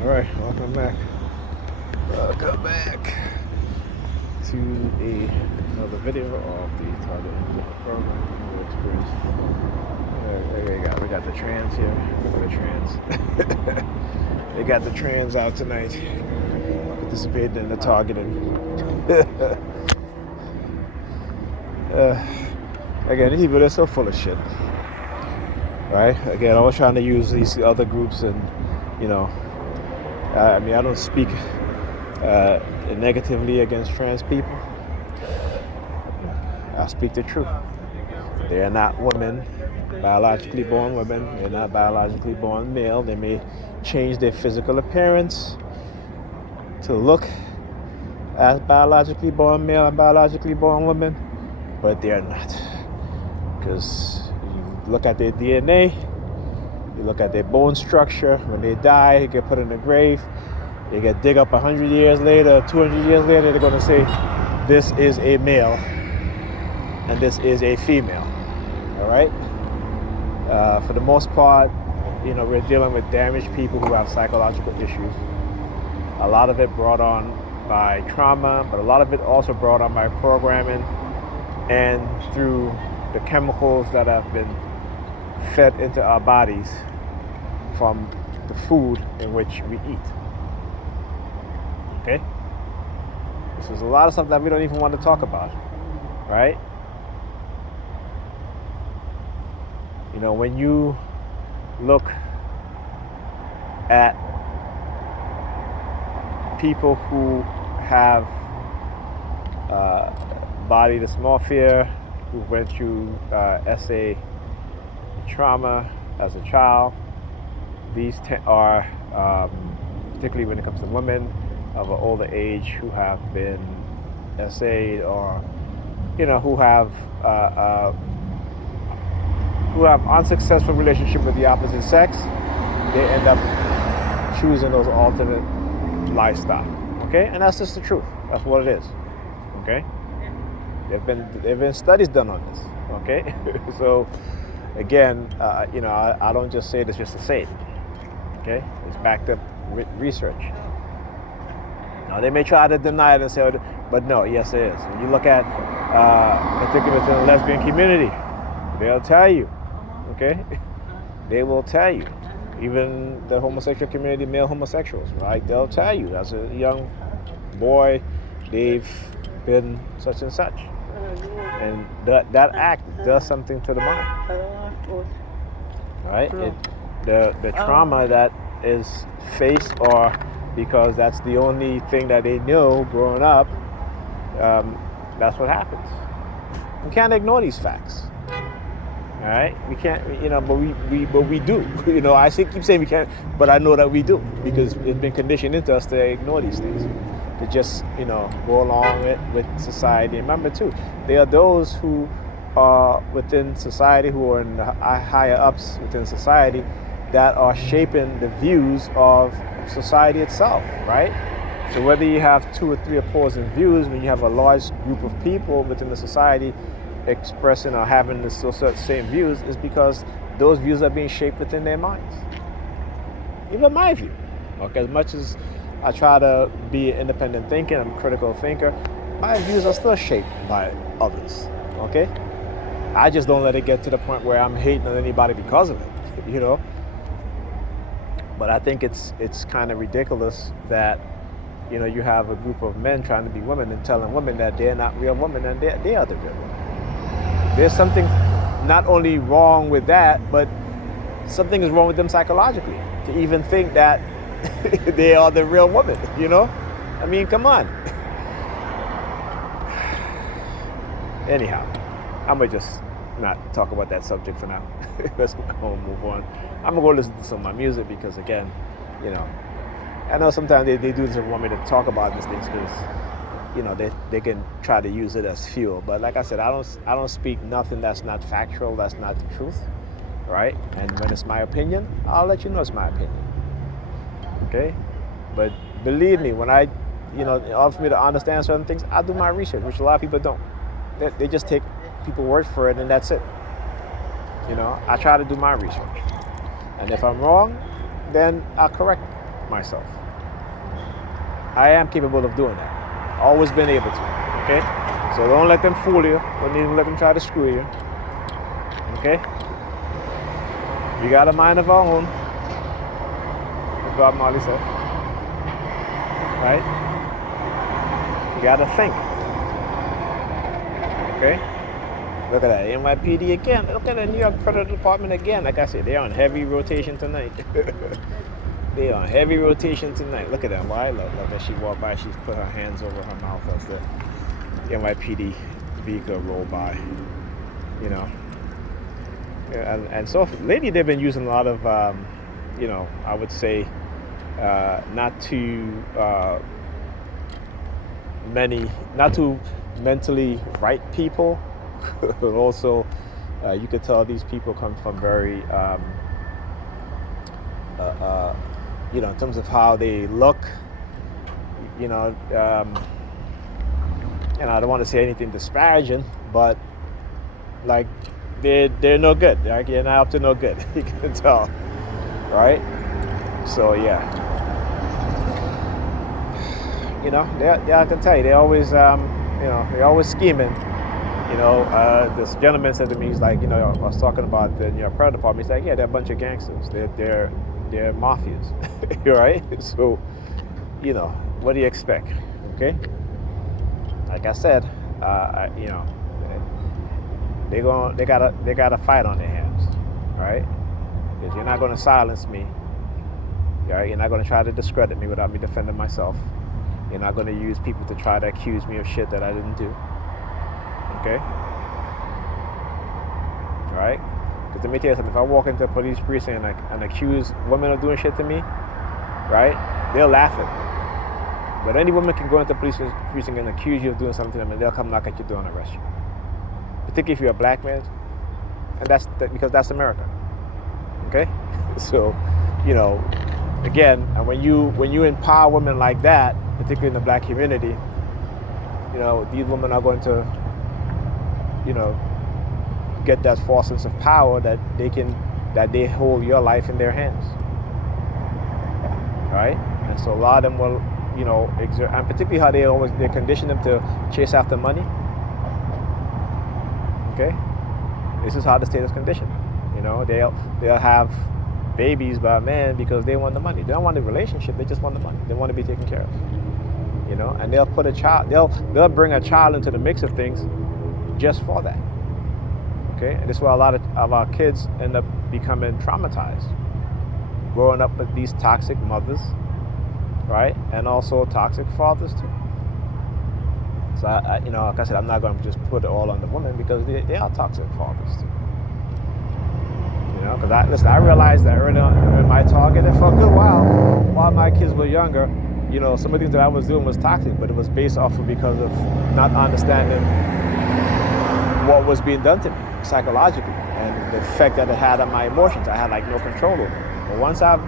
All right, welcome back. Welcome back to another video of the Target Individual Program Renewal Experience. We got the trans here. Look at the trans. They got the trans out tonight, participating in the targeting. Again, these people are so full of shit, right? Again, I was trying to use these other groups, and I don't speak negatively against trans people. I speak the truth. They are not women, biologically born women. They're not biologically born male. They may change their physical appearance to look as biologically born male and biologically born women, but they are not. Because you look at their DNA, you look at their bone structure. When they die, they get put in the grave. They get dig up 100 years later, 200 years later, they're going to say, this is a male and this is a female. All right? For the most part, we're dealing with damaged people who have psychological issues. A lot of it brought on by trauma, but a lot of it also brought on by programming and through the chemicals that have been fed into our bodies from the food in which we eat. Okay? This is a lot of stuff that we don't even want to talk about, right? When you look at people who have body dysmorphia, who went through SA trauma as a child, these are, particularly when it comes to women of an older age who have been SA'd or, who have unsuccessful relationship with the opposite sex, they end up choosing those alternate lifestyle. Okay, and that's just the truth. That's what it is. Okay, there've been studies done on this. Okay, so again, I don't just say this just to say it. Okay, it's backed up with research. Now they may try to deny it and say, but no, yes it is. When you look at, particularly within the lesbian community, they'll tell you. Okay, they will tell you. Even the homosexual community, male homosexuals, right? They'll tell you as a young boy, they've been such and such, and that act does something to the mind, right? The trauma that is faced, or because that's the only thing that they know growing up, that's what happens. We can't ignore these facts. All right, we can't, but we do. I keep saying we can't, but I know that we do, because it's been conditioned into us to ignore these things, to just go along with society. And remember too, there are those who are within society, who are in the higher ups within society, that are shaping the views of society itself, right? So whether you have 2 or 3 opposing views, when you have a large group of people within the society expressing or having the same views, is because those views are being shaped within their minds. Even my view. Okay, as much as I try to be independent thinking, I'm a critical thinker, my views are still shaped by others. Okay? I just don't let it get to the point where I'm hating on anybody because of it, But I think it's kind of ridiculous that you have a group of men trying to be women and telling women that they're not real women and they are the real women. There's something not only wrong with that, but something is wrong with them psychologically to even think that they are the real woman, I mean, come on. Anyhow, I'm going to just not talk about that subject for now. Let's move on. I'm going to go listen to some of my music because, again, I know sometimes they do this and want me to talk about these things because they can try to use it as fuel. But like I said, I don't speak nothing that's not factual, that's not the truth, right? And when it's my opinion, I'll let you know it's my opinion. Okay? But believe me, when in order for me to understand certain things, I do my research, which a lot of people don't. They just take people's word for it and that's it. I try to do my research. And if I'm wrong, then I'll correct it. myself. I am capable of doing that. Always been able to. Okay? So don't let them fool you. Don't even let them try to screw you. Okay? We got a mind of our own, as Bob Marley said. Right? You gotta think. Okay? Look at that. NYPD again. Look at the New York Federal Department again. Like I said, they're on heavy rotation tonight. They're on heavy rotation tonight. Look at them. Why? Look, as she walked by, she's put her hands over her mouth as the NYPD vehicle rolled by. You know? And so lately they've been using a lot of, I would say, not too mentally right people, but also you could tell these people come from very, in terms of how they look, I don't want to say anything disparaging, but like they're no good. Like you're not up to no good. You can tell, right? So yeah. I can tell you, they always, they're always scheming. This gentleman said to me, he's like, I was talking about the New York Federal Department. He's like, yeah, they're a bunch of gangsters. They're mafias, right? So, what do you expect? Okay. Like I said, they got a fight on their hands, right? Because you're not going to silence me. Right? You're not going to try to discredit me without me defending myself. You're not going to use people to try to accuse me of shit that I didn't do. Okay? Right? Because let me tell you something. If I walk into a police precinct and accuse women of doing shit to me, right? They'll laugh at me. But any woman can go into a police precinct and accuse you of doing something to them, and they'll come knock at your door and arrest you. Particularly if you're a black man. And because that's America. Okay? So, again, and when you empower women like that, particularly in the black community, these women are going to, get that false sense of power that they hold your life in their hands, right? And so a lot of them will, exert, and particularly how they condition them to chase after money. Okay, this is how the state is conditioned. They'll have babies by a man because they want the money. They don't want the relationship. They just want the money. They want to be taken care of. And they'll put a child. They'll bring a child into the mix of things just for that. Okay, and this is why a lot of our kids end up becoming traumatized, growing up with these toxic mothers, right, and also toxic fathers too. So like I said, I'm not going to just put it all on the women because they are toxic fathers too. Because I realized that early on in my target, and for a good while my kids were younger, some of the things that I was doing was toxic, but it was based off of because of not understanding what was being done to me psychologically and the effect that it had on my emotions. I had no control over it. But once I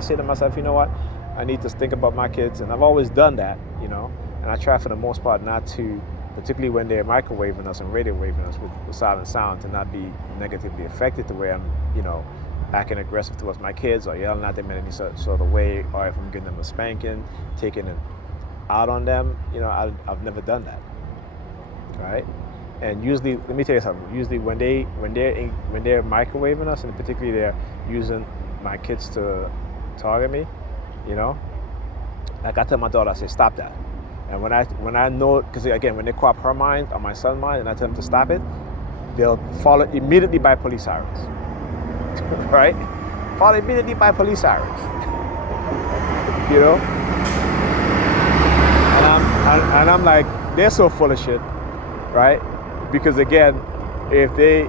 say to myself, you know what, I need to think about my kids, and I've always done that, and I try for the most part not to, particularly when they're microwaving us and radio waving us with silent sound, to not be negatively affected the way I'm, acting aggressive towards my kids or yelling at them in any sort of way, or if I'm giving them a spanking, taking it out on them, I've never done that, right? And usually, let me tell you something. Usually, when they're microwaving us, and particularly they're using my kids to target me, like I tell my daughter, I say, stop that. And when I know, because again, when they co-op her mind or my son's mind, and I tell them to stop it, they'll follow immediately by police sirens, right? Follow immediately by police sirens, And I'm like, they're so full of shit, right? Because again, if they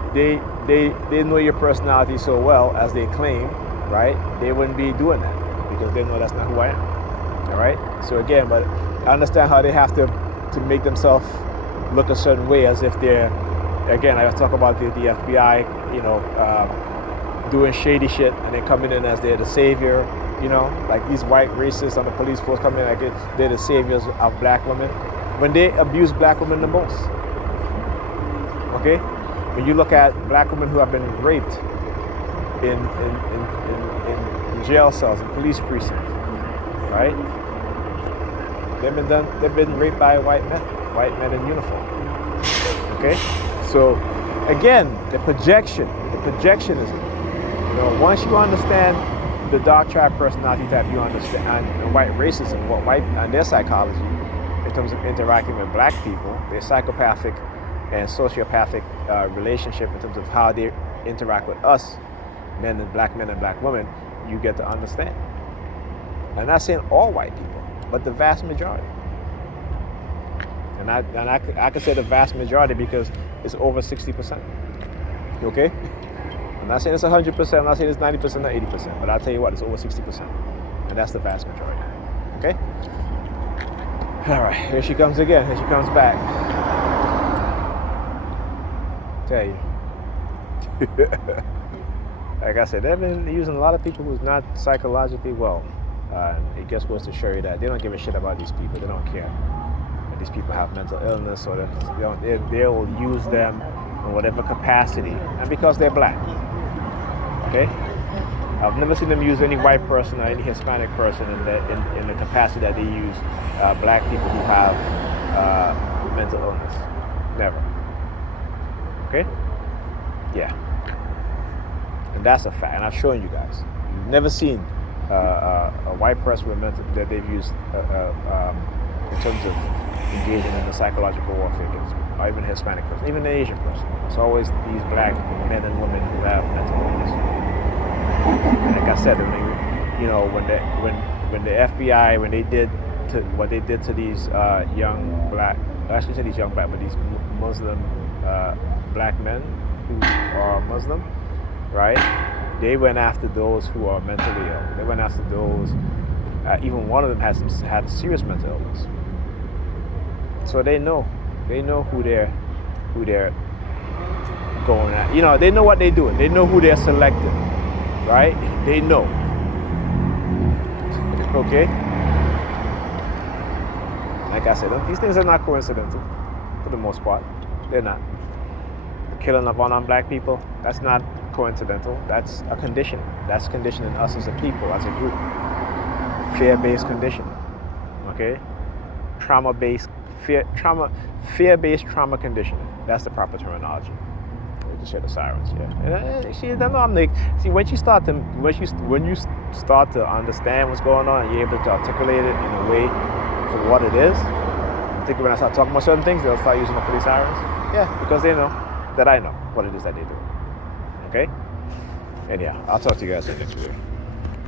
know your personality so well as they claim, right, they wouldn't be doing that because they know that's not who I am. All right. So again, but I understand how they have to make themselves look a certain way, as if they're, again, I talk about the FBI, doing shady shit, and then coming in as they're the savior. Like these white racists on the police force come in like they're the saviors of black women, when they abuse black women the most. Okay, when you look at black women who have been raped in jail cells and police precincts, right? They've been raped by white men in uniform. Okay? So again, the projection is it. You know, once you understand the dark tribe personality type, you understand white racism, what white and their psychology in terms of interacting with black people, their psychopathic and sociopathic relationship in terms of how they interact with us, men and black women, you get to understand. I'm not saying all white people, but the vast majority. And I can say the vast majority because it's over 60%. Okay? I'm not saying it's 100%, I'm not saying it's 90% or 80%, but I'll tell you what, it's over 60%. And that's the vast majority. Okay? All right, here she comes again. Here she comes back. Tell you. Like I said, they've been using a lot of people who's not psychologically well. It just goes to show you that they don't give a shit about these people. They don't care that these people have mental illness, or they will use them in whatever capacity, and because they're black. Okay? I've never seen them use any white person or any Hispanic person in the capacity that they use black people who have mental illness. Never. Okay? Yeah. And that's a fact. And I've shown you guys. You've never seen a white person with mental that they've used in terms of engaging in the psychological warfare against, or even a Hispanic person, even an Asian person. It's always these black men and women who have mental illness. And like I said, when the FBI, when they did what they did to these young black, I shouldn't say these young black, but these Muslim black men who are Muslim, right? They went after those who are mentally ill. They went after those. Even one of them had serious mental illness. So they know who they're going at. You know, they know what they're doing. They know who they're selecting, right? They know. Okay. Like I said, these things are not coincidental, for the most part. They're not. The killing of unarmed black people, that's not coincidental. That's a condition. That's conditioning us as a people, as a group. Fear-based conditioning. Okay? Fear-based trauma conditioning. That's the proper terminology. We can share the sirens, yeah. And she doesn't know I'm like, see, when you start to understand what's going on, and you're able to articulate it in a way for what it is. I think when I start talking about certain things, they'll start using the police sirens. Yeah, because they know that I know what it is that they do. Okay? And yeah, I'll talk to you guys in the next video.